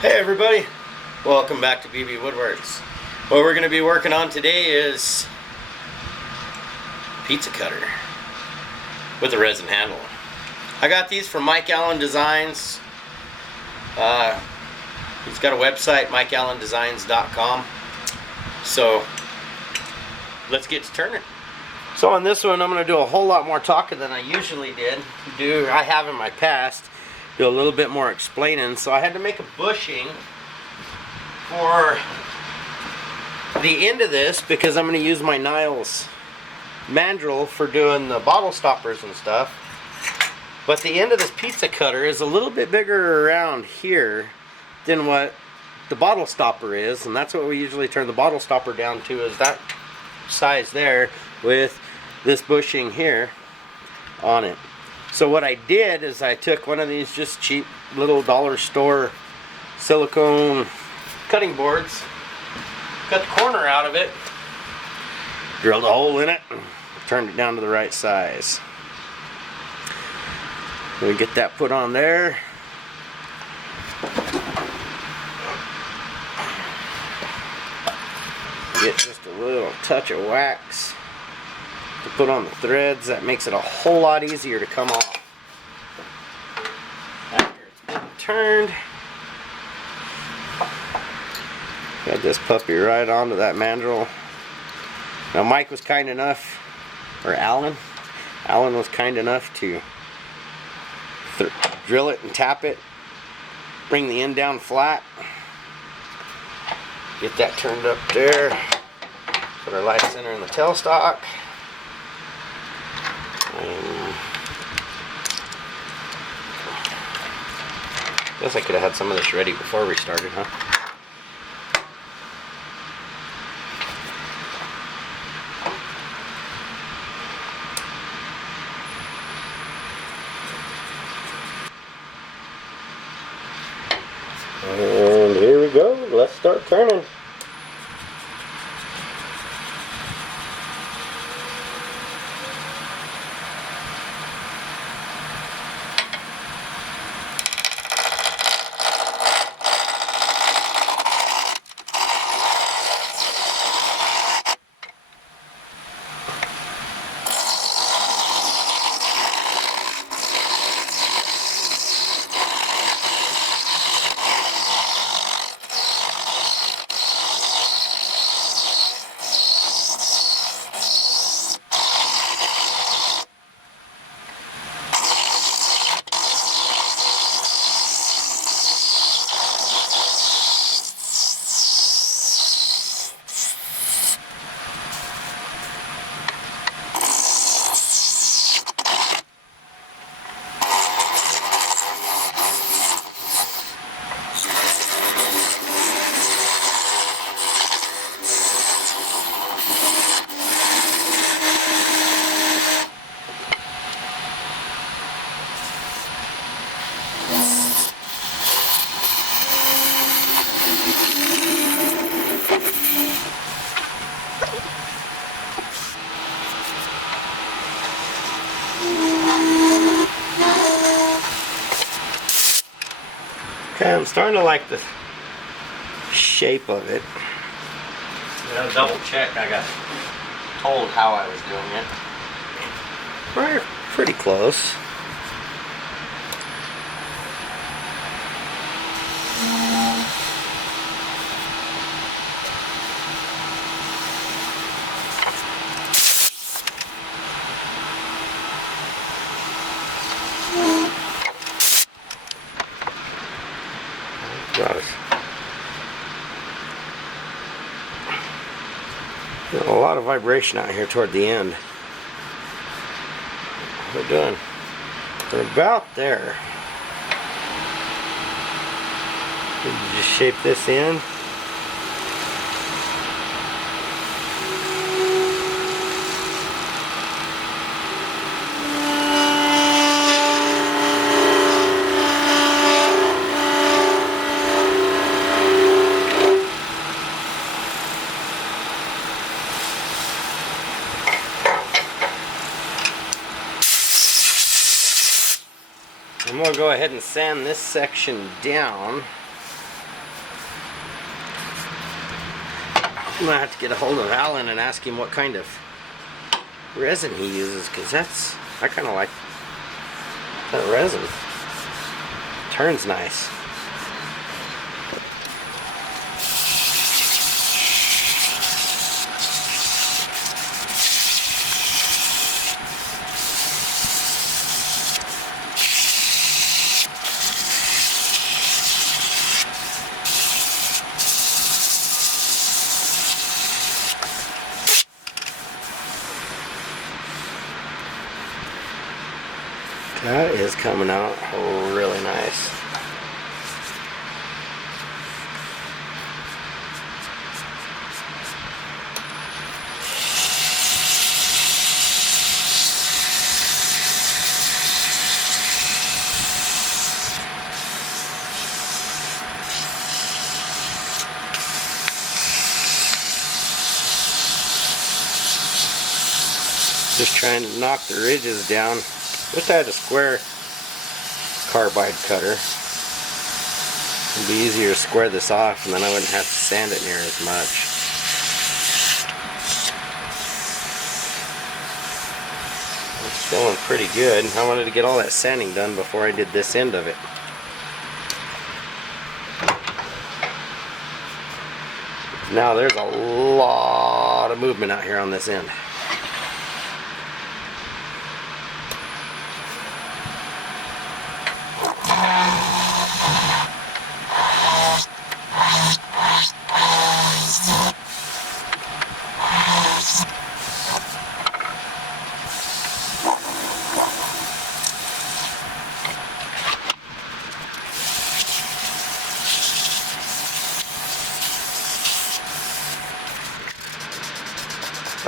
Hey everybody, welcome back to BB Woodworks. What we're going to be working on today is pizza cutter with a resin handle. I got these from Mike Allen Designs. He's got a website, mikeallendesigns.com. So let's get to turning. So on this one I'm going to do a whole lot more talking than I usually I have in my past. Do a little bit more explaining. So I had to make a bushing for the end of this because I'm going to use my Niles mandrel for doing the bottle stoppers and stuff. But the end of this pizza cutter is a little bit bigger around here than what the bottle stopper is, and that's what we usually turn the bottle stopper down to, is that size there with this bushing here on it. So what I did is I took one of these just cheap little dollar store silicone cutting boards, cut the corner out of it, drilled a hole in it, turned it down to the right size. We get that put on there. Get just a little touch of wax to put on the threads. That makes it a whole lot easier to come off. After it's been turned, got this puppy right onto that mandrel. Now Mike was kind enough, or Alan was kind enough to drill it and tap it, bring the end down flat, get that turned up there, put our light center in the tailstock. Guess I could have had some of this ready before we started, huh? And here we go. Let's start turning. Okay, I'm starting to like the shape of it. I double check. I got told how I was doing it. We're pretty close. A lot of vibration out here toward the end. What we're doing, we're about there. Just shape this in. I'm going to go ahead and sand this section down I'm gonna have to get a hold of Alan and ask him what kind of resin he uses, because I kind of like that resin. Turns nice. That is coming out really nice. Just trying to knock the ridges down. Wish I had a square carbide cutter. It'd be easier to square this off, and then I wouldn't have to sand it near as much. It's feeling pretty good. I wanted to get all that sanding done before I did this end of it. Now there's a lot of movement out here on this end.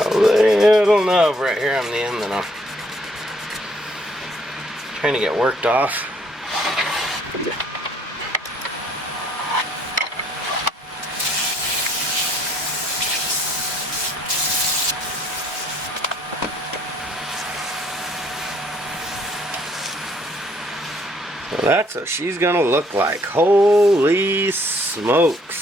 A little nub right here on the end that I'm trying to get worked off. Well, that's what she's gonna look like. Holy smokes.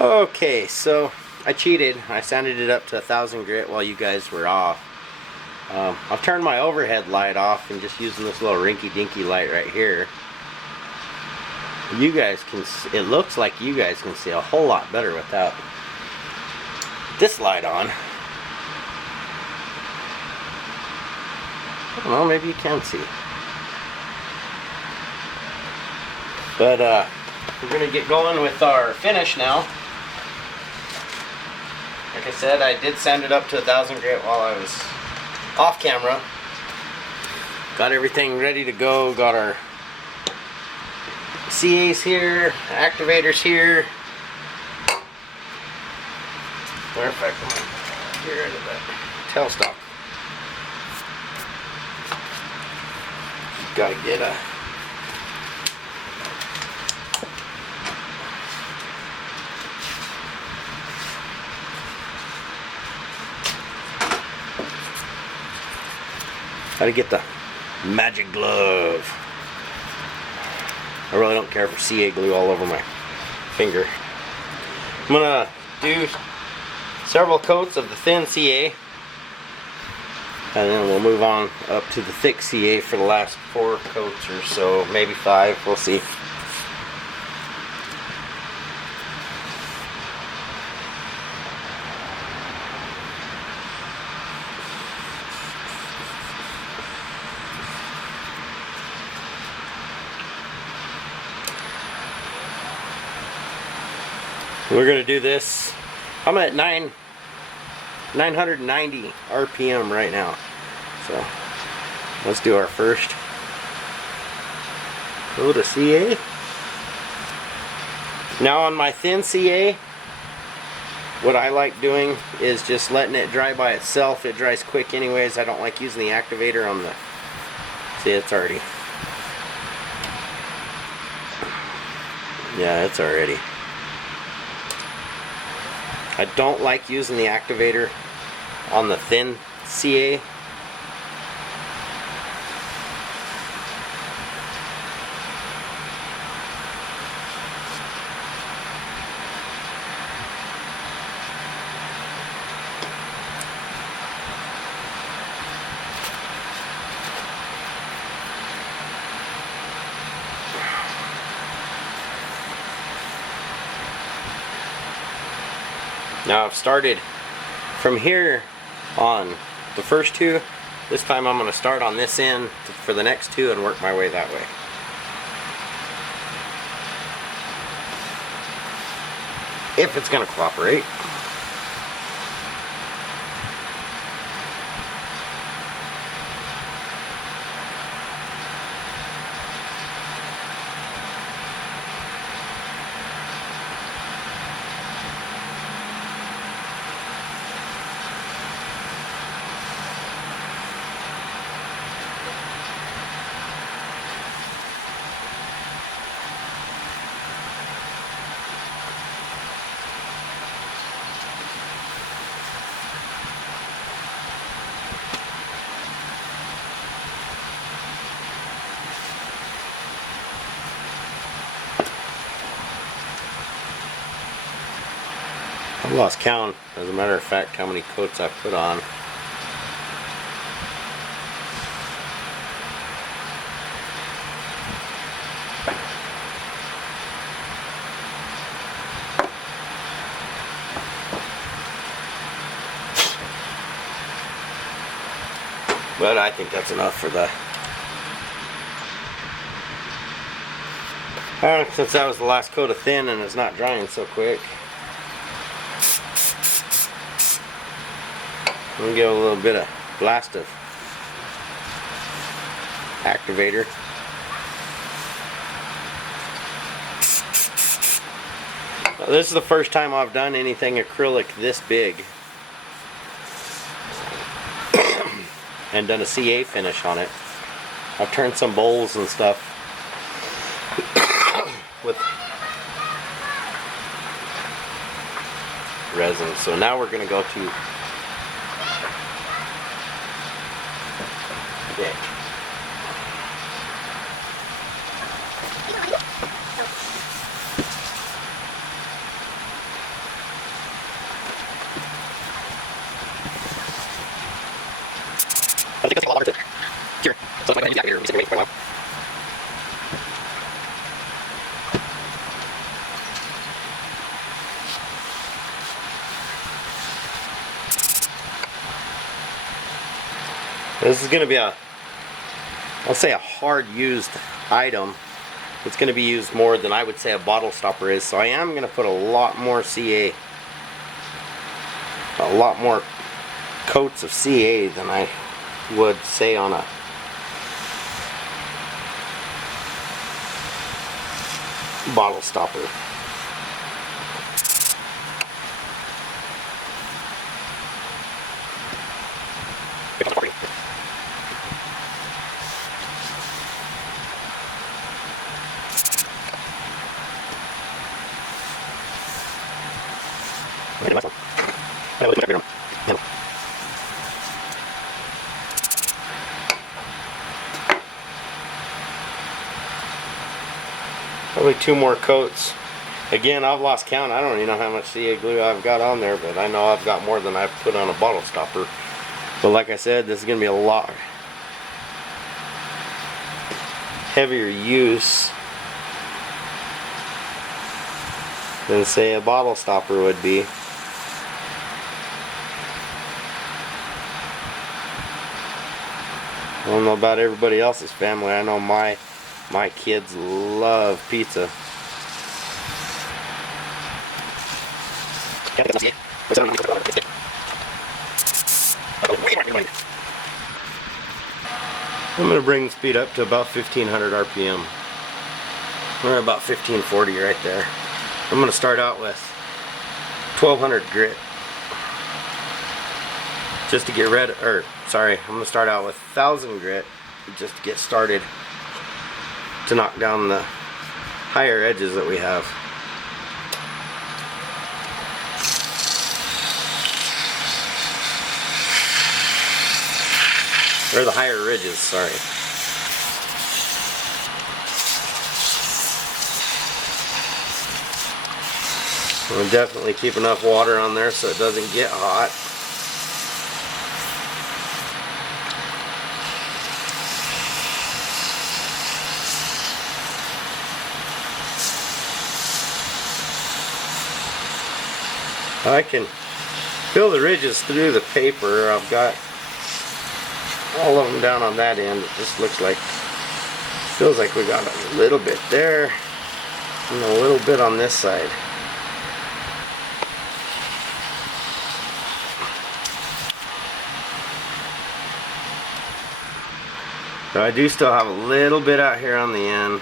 Okay, so I cheated. I sanded it up to 1000 grit while you guys were off. I've turned my overhead light off and just using this little rinky-dinky light right here. You guys can, it looks like you guys can see a whole lot better without this light on. I don't know, maybe you can see. But we're gonna get going with our finish now. Like I said, I did sand it up to 1000 grit while I was off camera. Got everything ready to go. Got our CAs here, activators here. Matter of fact, I'm gonna get rid of that tailstock. Gotta get a the magic glove. I really don't care for CA glue all over my finger. I'm gonna do several coats of the thin CA, and then we'll move on up to the thick CA for the last 4 coats or so, maybe 5, we'll see. We're gonna do this. I'm at 990 RPM right now. So let's do our first coat of CA. Now on my thin CA, what I like doing is just letting it dry by itself. It dries quick anyways. I don't like using the activator on the, see, it's already, yeah, it's already. I don't like using the activator on the thin CA. Now I've started from here on the first two. This time I'm going to start on this end for the next two and work my way that way. If it's going to cooperate. I lost count, as a matter of fact, how many coats I've put on. But I think that's enough for the... since that was the last coat of thin and it's not drying so quick. I'm gonna give a little bit of blast of activator. Now, this is the first time I've done anything acrylic this big and done a CA finish on it. I've turned some bowls and stuff with resin. So now we're gonna go to deck. I think that's a lot longer to here. So I'm going to use that here. We're just going to wait for a while. This is going to be a, I'll say a hard used item. It's going to be used more than I would say a bottle stopper is. So I am going to put a lot more CA, a lot more coats of CA than I would say on a bottle stopper. Probably 2 more coats. Again, I've lost count. I don't even know how much CA glue I've got on there, but I know I've got more than I've put on a bottle stopper. But like I said, this is going to be a lot heavier use than say a bottle stopper would be. I don't know about everybody else's family. I know my kids love pizza. I'm going to bring the speed up to about 1500 RPM. We're about 1540 right there. I'm going to start out with 1200 grit. Just to get rid of, or sorry, I'm going to start out with 1000 grit just to get started, to knock down the higher edges that we have. Or the higher ridges, sorry. We'll definitely keep enough water on there so it doesn't get hot. I can fill the ridges through the paper. I've got all of them down on that end. It just looks like, feels like we got a little bit there and a little bit on this side. So I do still have a little bit out here on the end.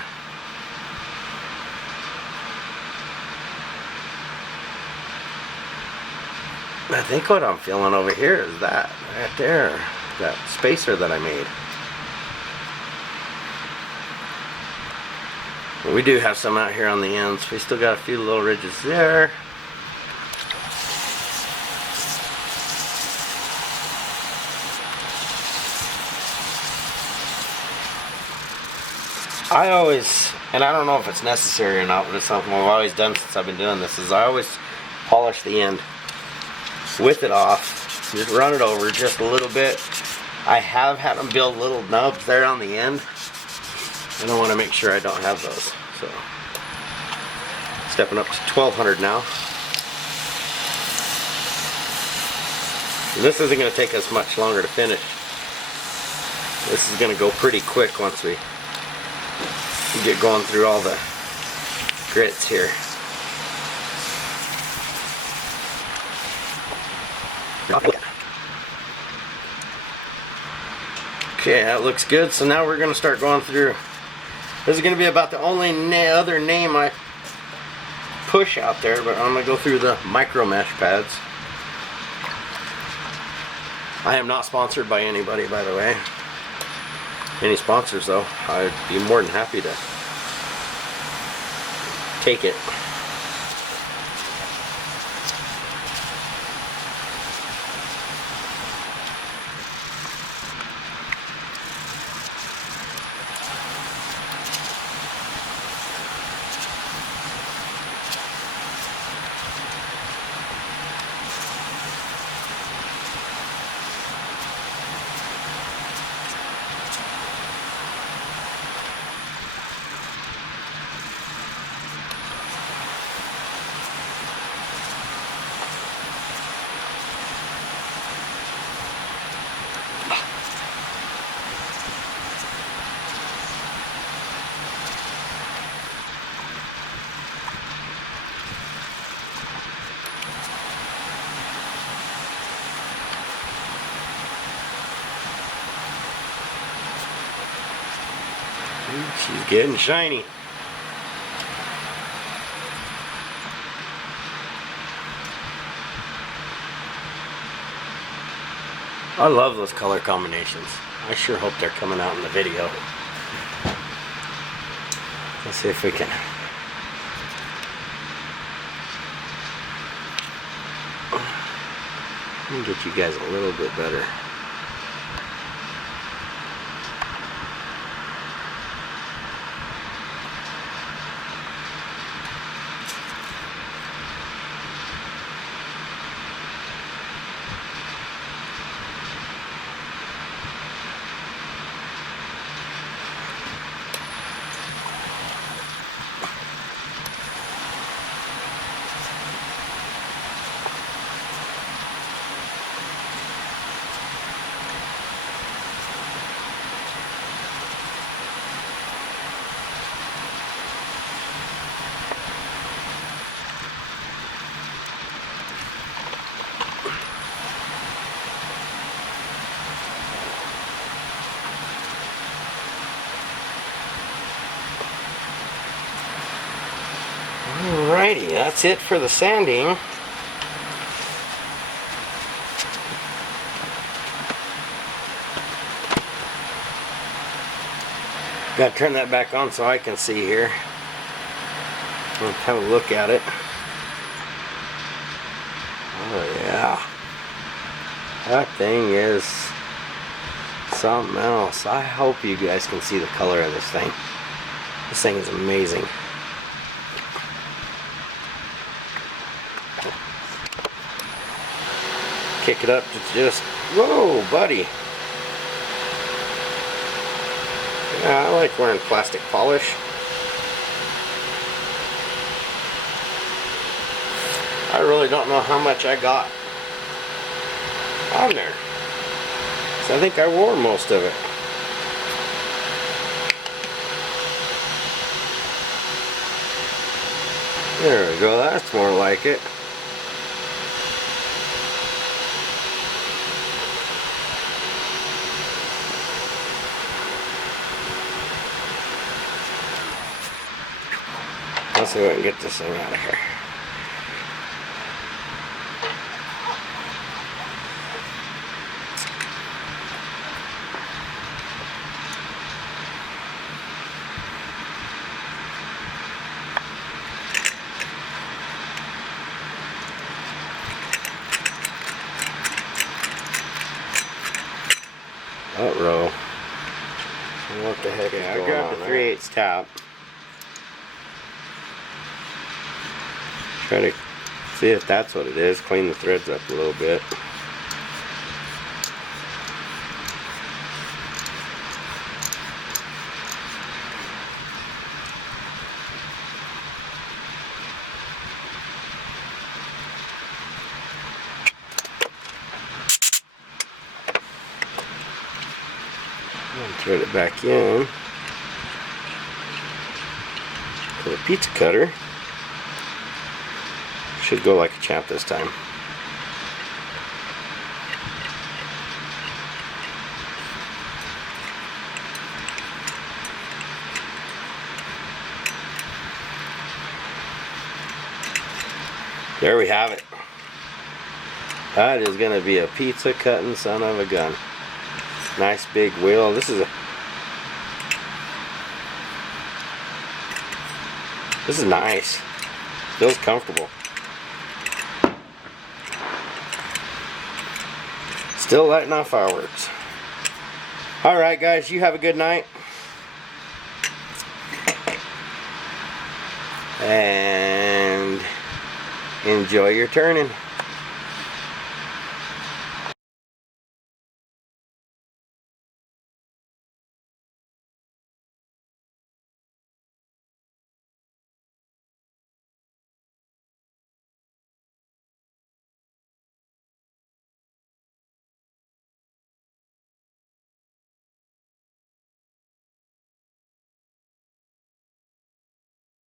I think what I'm feeling over here is that right there, that spacer that I made. But we do have some out here on the ends. We still got a few little ridges there. I always, and I don't know if it's necessary or not, but it's something I've always done since I've been doing this, is I always polish the end with it off, just run it over just a little bit. I have had them build little nubs there on the end, and I want to make sure I don't have those. So stepping up to 1200 now. This isn't going to take us much longer to finish. This is going to go pretty quick once we get going through all the grits here. Okay, that looks good. So now we're going to start going through. This is going to be about the only other name I push out there, but I'm going to go through the micro mesh pads. I am not sponsored by anybody, by the way. Any sponsors though, I'd be more than happy to take it. She's getting shiny. I love those color combinations. I sure hope they're coming out in the video. Let's see if we can. Let me get you guys a little bit better. Alrighty, that's it for the sanding. Gotta turn that back on so I can see here. Let's have a look at it. Oh yeah. That thing is something else. I hope you guys can see the color of this thing. This thing is amazing. Kick it up to just, whoa, buddy. Yeah, I like wearing plastic polish. I really don't know how much I got on there. So I think I wore most of it. There we go, that's more like it. Let's see if I can get this thing out of here. That row. What the heck is going on? I grabbed the 3/8 tap. Try to see if that's what it is. Clean the threads up a little bit. Thread it back in. For the pizza cutter. Should go like a champ this time. There we have it. That is going to be a pizza cutting son of a gun. Nice big wheel. This is nice. Feels comfortable. Still lighting off fireworks. Alright guys, you have a good night. And enjoy your turning.